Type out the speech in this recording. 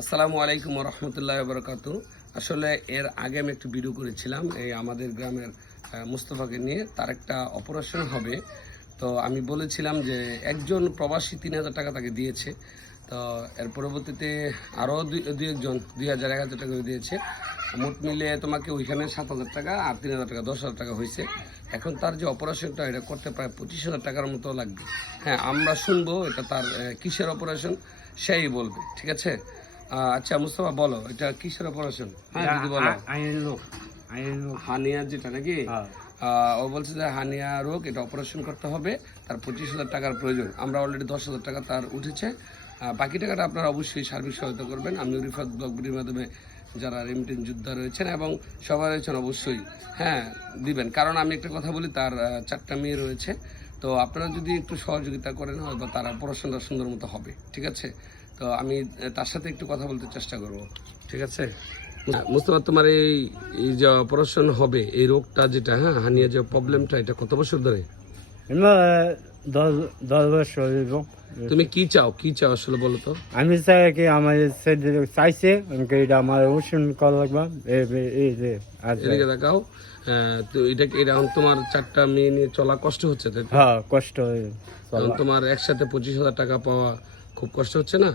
আসসালামু আলাইকুম রহমতুল্লাহ বরকাতু আসলে এর আগে আমি একটু ভিডিও করেছিলাম, এই আমাদের গ্রামের মুস্তফাকে নিয়ে। তার একটা অপারেশন হবে। তো আমি বলেছিলাম যে একজন প্রবাসী তিন হাজার টাকা তাকে দিয়েছে। তো এর পরবর্তীতে আরও দুই একজন, দুই হাজার, এক হাজার টাকা করে দিয়েছে। মোট মিলে তোমাকে ওইখানে সাত হাজার টাকা আর তিন হাজার টাকা, দশ হাজার টাকা হয়েছে। এখন তার যে অপারেশনটা, এটা করতে প্রায় পঁচিশ হাজার টাকার মতো লাগবে। হ্যাঁ আমরা শুনব এটা তার কিসের অপারেশন, সেই বলবে, ঠিক আছে? আচ্ছা মুস্তফা বলো এটা কিসের অপারেশন হ্যাঁ যদি বলো? আইনের লোক আইনের লোক। হানিয়া যেটা নাকি? হ্যাঁ। ও বলছে যে হানিয়া রোগ এটা অপারেশন করতে হবে তার পঁচিশ হাজার টাকার প্রয়োজন। আমরা অলরেডি দশ হাজার টাকা তার উঠেছে। বাকি টাকাটা আপনারা অবশ্যই সার্বিক সহায়তা করবেন। আমি রিফাত ব্লগগুলির মাধ্যমে যারা রেমিটেন যোদ্ধা রয়েছেন এবং সবাই রয়েছেন অবশ্যই হ্যাঁ দিবেন। কারণ আমি একটা কথা বলি তার চারটা মেয়ে রয়েছে। তো আপনারা যদি একটু সহযোগিতা করেন, হয়তো তারা পড়াশোনাটা সুন্দর মতো হবে। ঠিক আছে? তো আমি তার সাথে একটু কথা বলতে চেষ্টা করব। ঠিক আছে? মুস্তফা, তোমার এই এই যে অপারেশন হবে, এই রোগটা যেটা হ্যাঁ হানিয়া যে প্রবলেমটা এটা কত বছর ধরে? দশ দশ বছর হইব। তুমি কি চাও? কি চাও আসলে বলো তো? আমি চাই কি আমার চাইছে আমাকে এটা আমার অনুষ্ঠান করা লাগবে। এই- যে এদিকে দেখাও তো এটা এটা এখন তোমার চারটা মেয়ে নিয়ে চলা কষ্ট হচ্ছে তাই? হ্যাঁ কষ্ট হয়ে তোমার একসাথে পঁচিশ হাজার টাকা পাওয়া খুব কষ্ট হচ্ছে না?